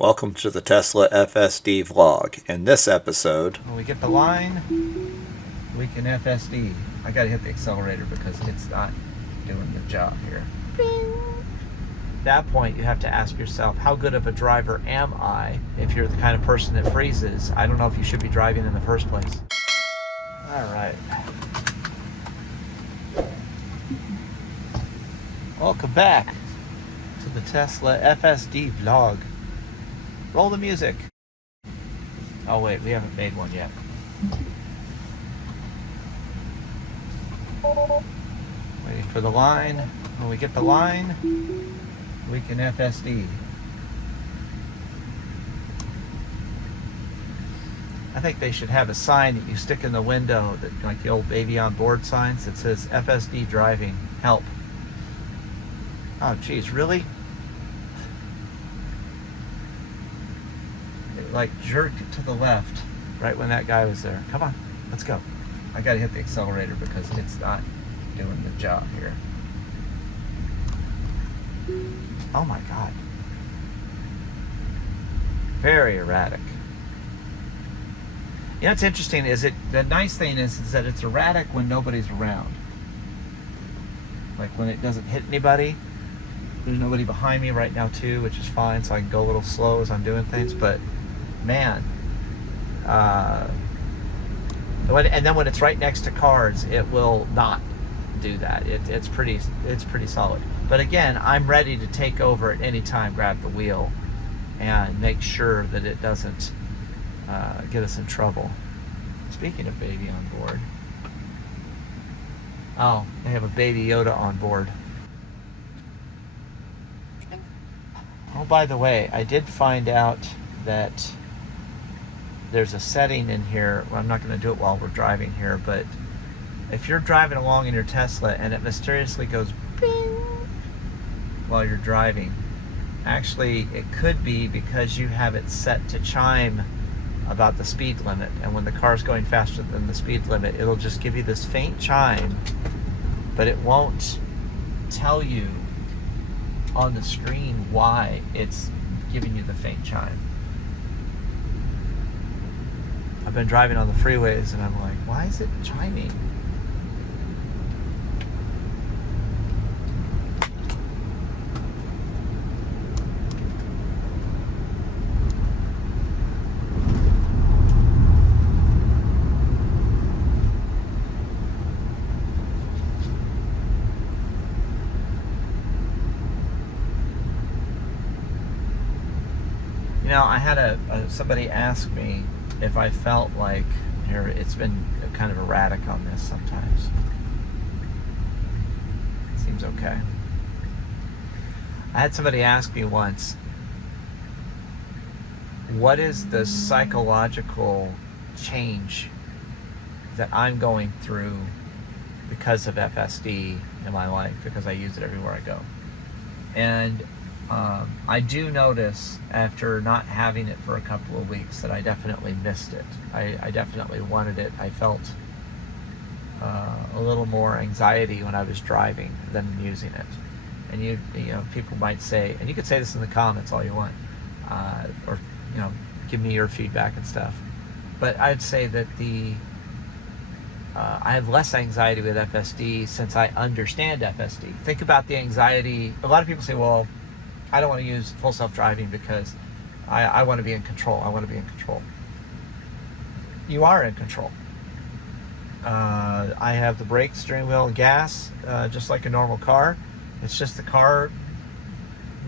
Welcome to the Tesla FSD vlog. In this episode, when we get the line, we can FSD. I gotta hit the accelerator because it's not doing the job here. Bing. At that point, you have to ask yourself, how good of a driver am I? If you're the kind of person that freezes, I don't know if you should be driving in the first place. All right. Welcome back to the Tesla FSD vlog. Roll the music. Oh wait, we haven't made one yet. Waiting for the line. When we get the line, we can FSD. I think they should have a sign that you stick in the window, that like the old baby on board signs that says FSD driving, help. Oh geez, really? It like jerked it to the left right when that guy was there. Come on, let's go. I gotta hit the accelerator because it's not doing the job here. Oh my God. Very erratic. You know what's interesting is the nice thing is that it's erratic when nobody's around. Like when it doesn't hit anybody. There's nobody behind me right now too, which is fine, so I can go a little slow as I'm doing things, but man, and then when it's right next to cars, it will not do that. It's pretty solid. But again, I'm ready to take over at any time, grab the wheel, and make sure that it doesn't get us in trouble. Speaking of baby on board, oh, they have a baby Yoda on board. Oh, by the way, I did find out that there's a setting in here. Well, I'm not going to do it while we're driving here, but if you're driving along in your Tesla and it mysteriously goes bing while you're driving, actually it could be because you have it set to chime about the speed limit, and when the car's going faster than the speed limit, it'll just give you this faint chime, but it won't tell you on the screen why it's giving you the faint chime. I've been driving on the freeways and I'm like, why is it chiming? You know, I had somebody ask me if I felt like it's been kind of erratic on this sometimes. It seems okay. I had somebody ask me once, what is the psychological change that I'm going through because of FSD in my life, because I use it everywhere I go. And I do notice after not having it for a couple of weeks that I definitely missed it. I definitely wanted it. I felt a little more anxiety when I was driving than using it. And you know, people might say, and you could say this in the comments all you want, or you know, give me your feedback and stuff. But I'd say that I have less anxiety with FSD since I understand FSD. Think about the anxiety. A lot of people say, well, I don't want to use full self-driving because I want to be in control. I want to be in control. You are in control. I have the brake, steering wheel, and gas, just like a normal car. It's just the car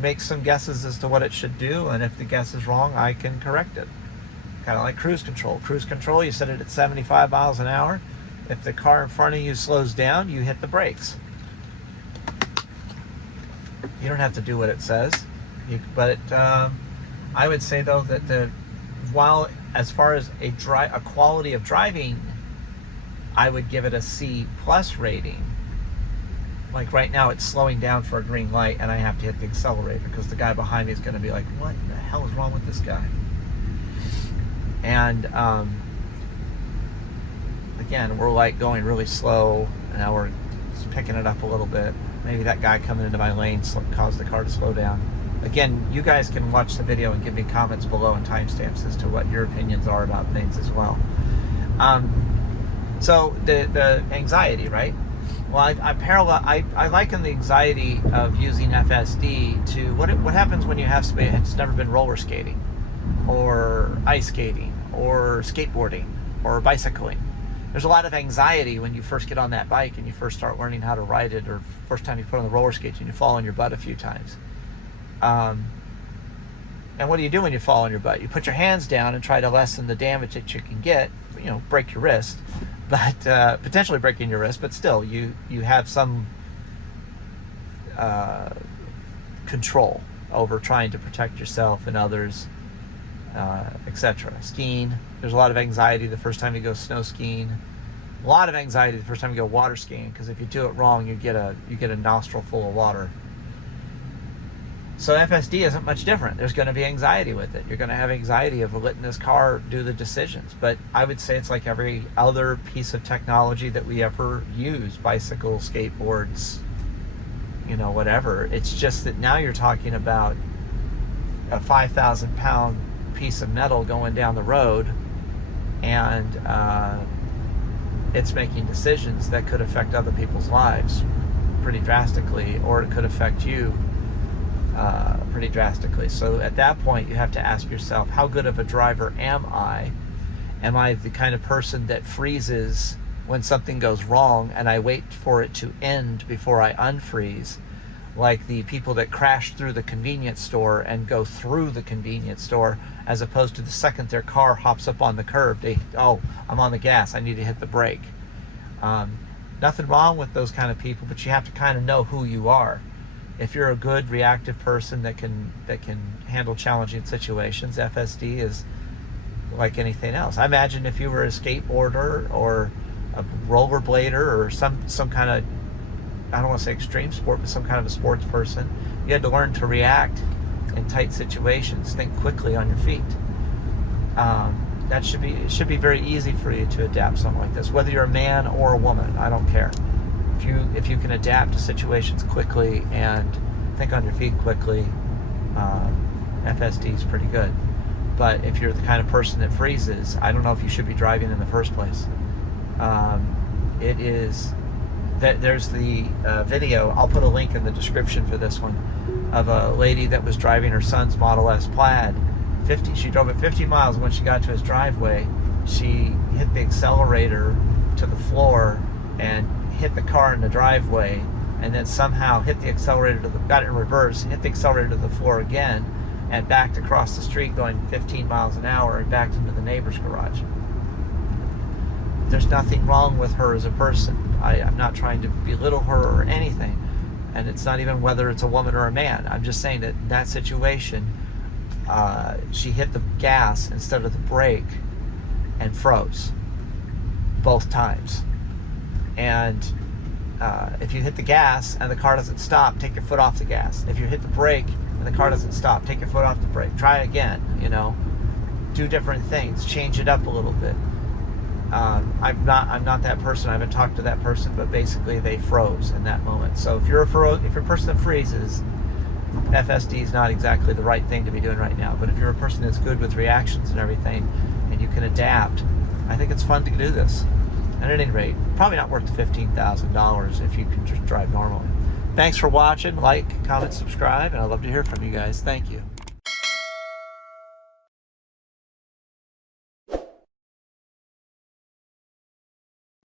makes some guesses as to what it should do, and if the guess is wrong, I can correct it. Kind of like cruise control. Cruise control, you set it at 75 miles an hour. If the car in front of you slows down, you hit the brakes. You don't have to do what it says, but I would say though that while as far as a quality of driving, I would give it a C+ rating. Like right now, it's slowing down for a green light, and I have to hit the accelerator because the guy behind me is going to be like, "What the hell is wrong with this guy?" And again, we're like going really slow, and now we're picking it up a little bit. Maybe that guy coming into my lane caused the car to slow down. Again, you guys can watch the video and give me comments below and timestamps as to what your opinions are about things as well. So the anxiety, right? Well, I liken the anxiety of using FSD to what happens when you have somebody that's never been roller skating, or ice skating, or skateboarding, or bicycling. There's a lot of anxiety when you first get on that bike and you first start learning how to ride it, or first time you put on the roller skates and you fall on your butt a few times. And what do you do when you fall on your butt? You put your hands down and try to lessen the damage that you can get. You know, break your wrist, but potentially breaking your wrist, but still you have some control over trying to protect yourself and others, etc. Skiing, there's a lot of anxiety the first time you go snow skiing. A lot of anxiety the first time you go water skiing, because if you do it wrong, you get a nostril full of water. So FSD isn't much different. There's going to be anxiety with it. You're going to have anxiety of letting this car do the decisions. But I would say it's like every other piece of technology that we ever use, bicycles, skateboards, you know, whatever. It's just that now you're talking about a 5,000-pound piece of metal going down the road, and it's making decisions that could affect other people's lives pretty drastically, or it could affect you pretty drastically. So at that point, you have to ask yourself, how good of a driver am I? Am I the kind of person that freezes when something goes wrong and I wait for it to end before I unfreeze, like the people that crash through the convenience store and go through the convenience store, as opposed to the second their car hops up on the curb, I'm on the gas, I need to hit the brake. Nothing wrong with those kind of people, but you have to kind of know who you are. If you're a good reactive person that can handle challenging situations, FSD is like anything else. I imagine if you were a skateboarder or a rollerblader or some kind of, I don't want to say extreme sport, but some kind of a sports person, you had to learn to react in tight situations, think quickly on your feet. It should be very easy for you to adapt something like this, whether you're a man or a woman. I don't care. If you can adapt to situations quickly and think on your feet quickly, FSD is pretty good. But if you're the kind of person that freezes, I don't know if you should be driving in the first place. There's the video, I'll put a link in the description for this one, of a lady that was driving her son's Model S Plaid. She drove it 50 miles, and when she got to his driveway, she hit the accelerator to the floor and hit the car in the driveway, and then somehow hit the accelerator got it in reverse, hit the accelerator to the floor again, and backed across the street going 15 miles an hour and backed into the neighbor's garage. There's nothing wrong with her as a person. I'm not trying to belittle her or anything, and it's not even whether it's a woman or a man. I'm just saying that in that situation, she hit the gas instead of the brake and froze both times. And if you hit the gas and the car doesn't stop, take your foot off the gas. If you hit the brake and the car doesn't stop, take your foot off the brake. Try again, do different things, change it up a little bit. I'm not that person. I haven't talked to that person, but basically they froze in that moment. So if you're a person that freezes, FSD is not exactly the right thing to be doing right now. But if you're a person that's good with reactions and everything, and you can adapt, I think it's fun to do this. And at any rate, probably not worth the $15,000 if you can just drive normally. Thanks for watching. Like, comment, subscribe, and I'd love to hear from you guys. Thank you.